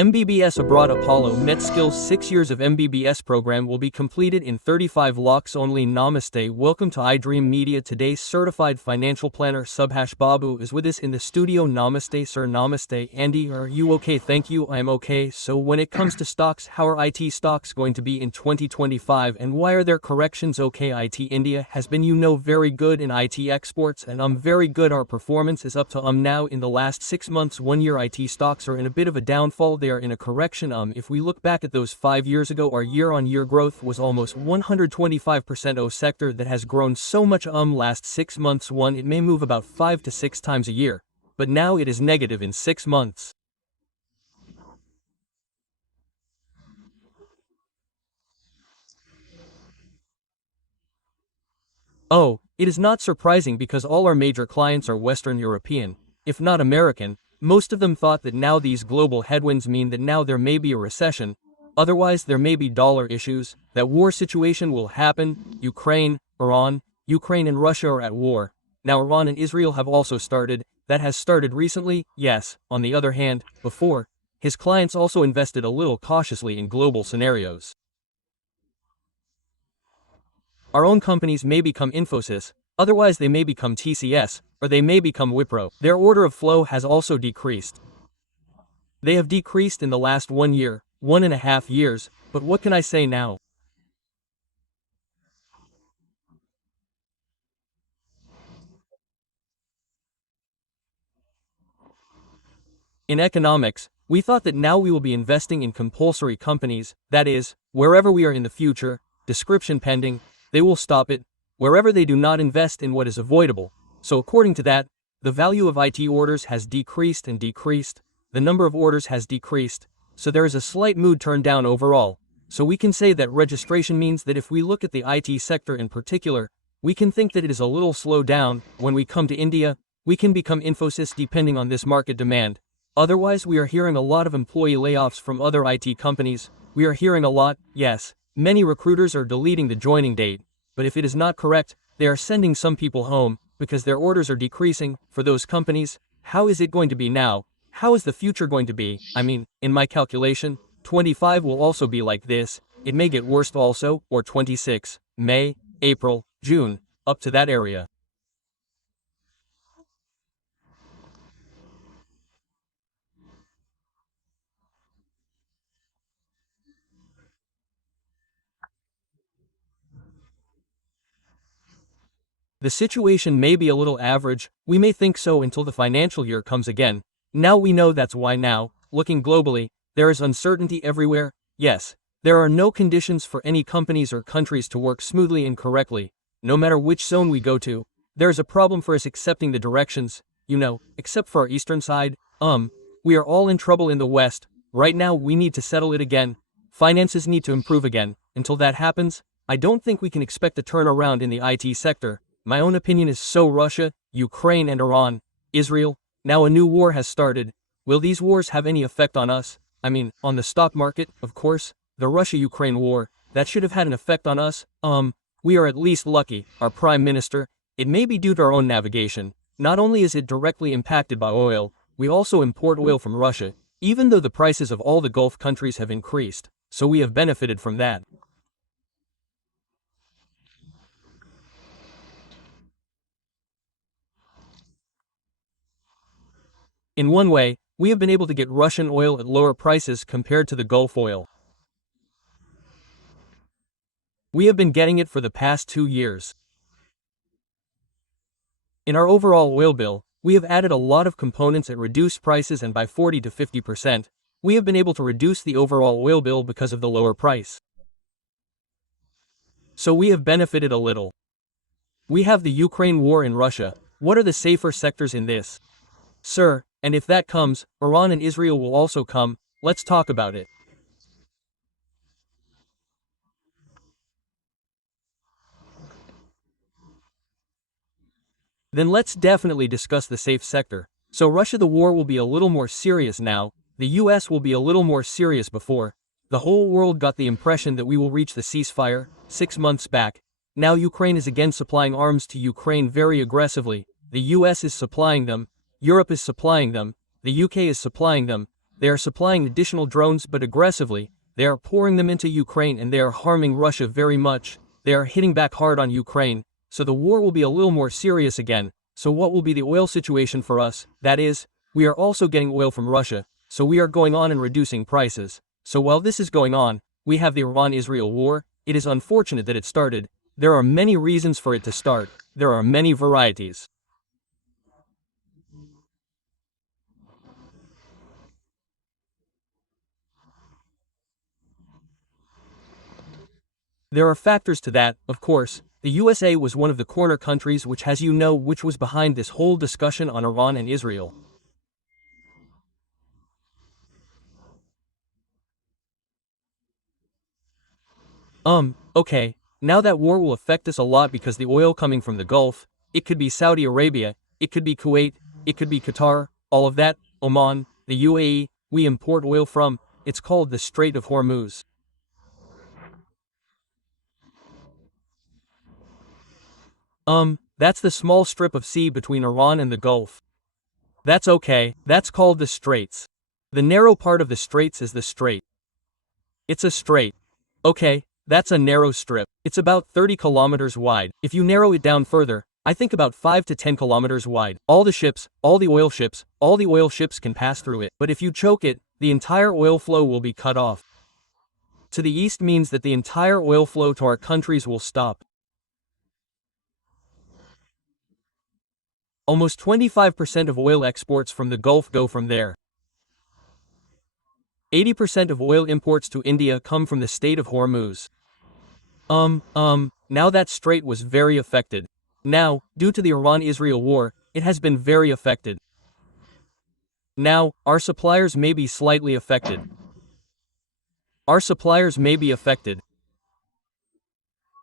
MBBS Abroad Apollo Met Skills 6 years of MBBS program will be completed in 35 lakhs only. Namaste. Welcome to iDream Media. Today's certified financial planner Subash Babu is with us in the studio. Namaste sir. Namaste. Andy, are you okay? Thank you, I am okay. So when it comes to stocks, how are IT stocks going to be in 2025 and why are there corrections? Okay, IT India has been very good in IT exports and very good. Our performance is up to now in the last 6 months. 1 year IT stocks are in a bit of a downfall. They are in a correction. If we look back at those 5 years ago, our year-on-year growth was almost 125%. Sector that has grown so much last 6 months. It may move about 5 to 6 times a year, but now it is negative in 6 months. Oh, it is not surprising because all our major clients are Western European, if not American. Most of them thought that now these global headwinds mean that now there may be a recession, otherwise there may be dollar issues, that war situation will happen. Ukraine and Russia are at war. Now Iran and Israel have also started, that has started recently, yes. On the other hand, before, his clients also invested a little cautiously in global scenarios. Our own companies may become Infosys, otherwise they may become TCS, or they may become Wipro. Their order of flow has also decreased. They have decreased in the last 1 year, 1.5 years, but what can I say now? In economics, we thought that now we will be investing in compulsory companies, that is, wherever we are in the future, description pending, they will stop it, wherever they do not invest in what is avoidable. So according to that, the value of IT orders has decreased and decreased, the number of orders has decreased, so there is a slight mood turn down overall. So we can say that registration means that if we look at the IT sector in particular, we can think that it is a little slow down. When we come to India, we can become Infosys depending on this market demand. Otherwise we are hearing a lot of employee layoffs from other IT companies. We are hearing a lot, yes, many recruiters are deleting the joining date, but if it is not correct, they are sending some people home, because their orders are decreasing. For those companies, how is it going to be now? How is the future going to be? I mean, in my calculation, 25 will also be like this, it may get worse also, or 26, May, April, June, up to that area. The situation may be a little average, we may think so until the financial year comes again. Now we know that's why now, looking globally, there is uncertainty everywhere. Yes, there are no conditions for any companies or countries to work smoothly and correctly. No matter which zone we go to, there is a problem for us accepting the directions, except for our eastern side. We are all in trouble in the West. Right now we need to settle it again. Finances need to improve again. Until that happens, I don't think we can expect a turnaround in the IT sector. My own opinion is so Russia, Ukraine and Iran, Israel, now a new war has started. Will these wars have any effect on us? I mean, on the stock market, of course. The Russia-Ukraine war, that should have had an effect on us. We are at least lucky, our prime minister. It may be due to our own navigation. Not only is it directly impacted by oil, we also import oil from Russia, even though the prices of all the Gulf countries have increased, so we have benefited from that. In one way, we have been able to get Russian oil at lower prices compared to the Gulf oil. We have been getting it for the past 2 years. In our overall oil bill, we have added a lot of components at reduced prices and by 40 to 50%, we have been able to reduce the overall oil bill because of the lower price. So we have benefited a little. We have the Ukraine war in Russia. What are the safer sectors in this? Sir, and if that comes, Iran and Israel will also come. Let's talk about it. Then let's definitely discuss the safe sector. So Russia, the war will be a little more serious now. The US will be a little more serious before. The whole world got the impression that we will reach the ceasefire 6 months back. Now Ukraine is again supplying arms to Ukraine very aggressively. The US is supplying them. Europe is supplying them, the UK is supplying them, They are supplying additional drones, but aggressively. They are pouring them into Ukraine and they are harming Russia very much. They are hitting back hard on Ukraine, so the war will be a little more serious again. So what will be the oil situation for us? That is, we are also getting oil from Russia, so we are going on and reducing prices. So while this is going on, we have the Iran-Israel war. It is unfortunate that it started. There are many reasons for it to start. There are many varieties. There are factors to that, of course. The USA was one of the corner countries which was behind this whole discussion on Iran and Israel. Okay, now that war will affect us a lot because the oil coming from the Gulf, it could be Saudi Arabia, it could be Kuwait, it could be Qatar, all of that, Oman, the UAE, we import oil from, it's called the Strait of Hormuz. That's the small strip of sea between Iran and the Gulf. That's okay, that's called the Straits. The narrow part of the Straits is the Strait. It's a strait. Okay, that's a narrow strip. It's about 30 kilometers wide. If you narrow it down further, I think about 5 to 10 kilometers wide. All the oil ships can pass through it. But if you choke it, the entire oil flow will be cut off. To the east means that the entire oil flow to our countries will stop. Almost 25% of oil exports from the Gulf go from there. 80% of oil imports to India come from the state of Hormuz. Now that strait was very affected. Now, due to the Iran-Israel war, it has been very affected. Now, our suppliers may be slightly affected. Our suppliers may be affected.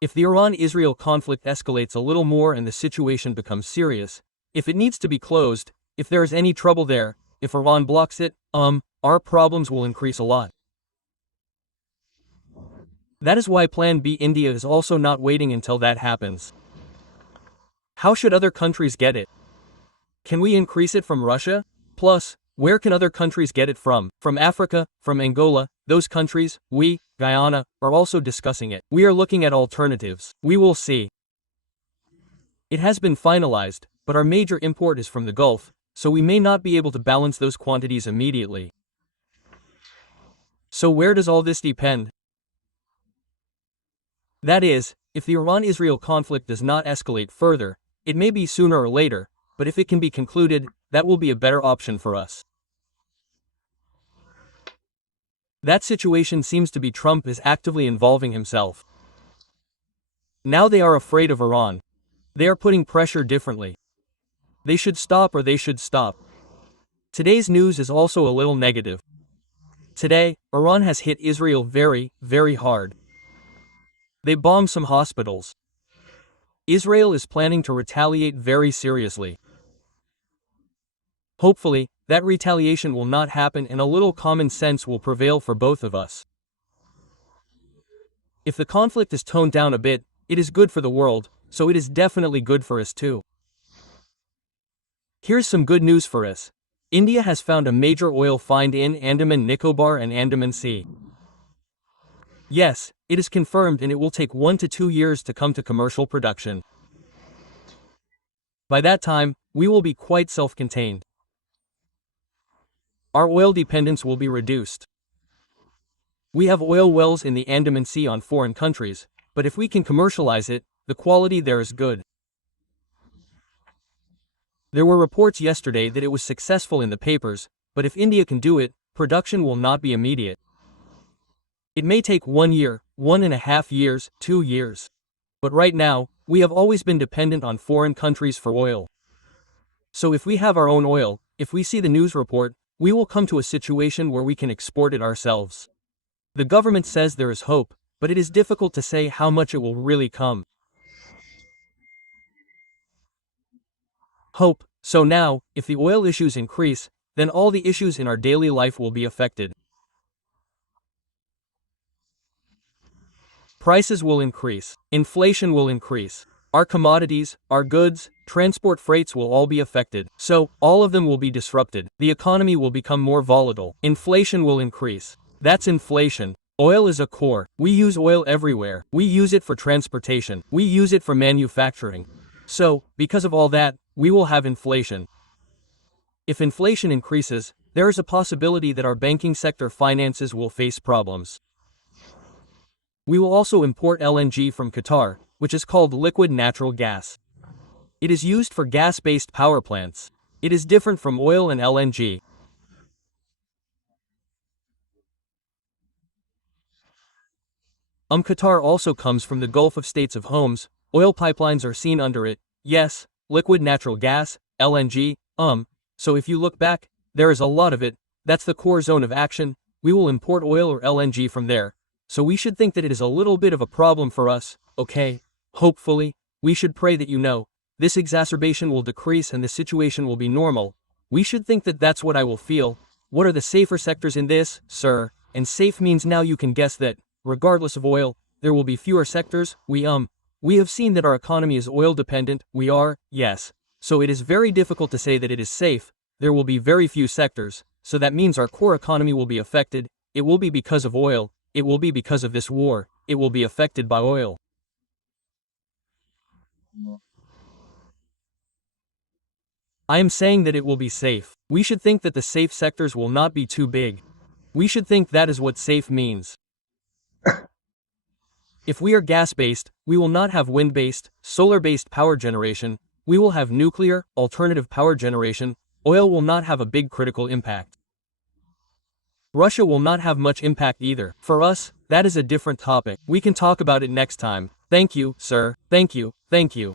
If the Iran-Israel conflict escalates a little more and the situation becomes serious, if it needs to be closed, if there is any trouble there, if Iran blocks it, our problems will increase a lot. That is why Plan B India is also not waiting until that happens. How should other countries get it? Can we increase it from Russia? Plus, where can other countries get it from? From Africa, from Angola, those countries, we, Guyana, are also discussing it. We are looking at alternatives. We will see. It has been finalized, but our major import is from the Gulf, so we may not be able to balance those quantities immediately. So where does all this depend? That is, if the Iran-Israel conflict does not escalate further, it may be sooner or later, but if it can be concluded, that will be a better option for us. That situation seems to be Trump is actively involving himself. Now they are afraid of Iran. They are putting pressure differently. They should stop or they should stop. Today's news is also a little negative. Today, Iran has hit Israel very, very hard. They bombed some hospitals. Israel is planning to retaliate very seriously. Hopefully, that retaliation will not happen and a little common sense will prevail for both of us. If the conflict is toned down a bit, it is good for the world, so it is definitely good for us too. Here's some good news for us. India has found a major oil find in Andaman Nicobar and Andaman Sea. Yes, it is confirmed and it will take 1 to 2 years to come to commercial production. By that time, we will be quite self-contained. Our oil dependence will be reduced. We have oil wells in the Andaman Sea on foreign countries, but if we can commercialize it, the quality there is good. There were reports yesterday that it was successful in the papers, but if India can do it, production will not be immediate. It may take 1 year, 1.5 years, 2 years. But right now, we have always been dependent on foreign countries for oil. So if we have our own oil, if we see the news report, we will come to a situation where we can export it ourselves. The government says there is hope, but it is difficult to say how much it will really come. Hope. So now, if the oil issues increase, then all the issues in our daily life will be affected. Prices will increase. Inflation will increase. Our commodities, our goods, transport freights will all be affected. So, all of them will be disrupted. The economy will become more volatile. Inflation will increase. That's inflation. Oil is a core. We use oil everywhere. We use it for transportation. We use it for manufacturing. So, because of all that, we will have inflation. If inflation increases, there is a possibility that our banking sector finances will face problems. We will also import LNG from Qatar, which is called liquid natural gas. It is used for gas-based power plants. It is different from oil and LNG. Qatar also comes from the Gulf of States of Homs. Oil pipelines are seen under it. Yes, liquid natural gas, LNG, So if you look back, there is a lot of it. That's the core zone of action. We will import oil or LNG from there. So we should think that it is a little bit of a problem for us, okay? Hopefully, we should pray that this exacerbation will decrease and the situation will be normal. We should think that that's what I will feel. What are the safer sectors in this, sir? And safe means now you can guess that, regardless of oil, there will be fewer sectors. We have seen that our economy is oil dependent. We are, yes. So it is very difficult to say that it is safe. There will be very few sectors. So that means our core economy will be affected. It will be because of oil. It will be because of this war. It will be affected by oil. I am saying that it will be safe. We should think that the safe sectors will not be too big. We should think that is what safe means. If we are gas-based, we will not have wind-based, solar-based power generation. We will have nuclear, alternative power generation. Oil will not have a big critical impact. Russia will not have much impact either. For us, that is a different topic. We can talk about it next time. Thank you, sir. Thank you. Thank you.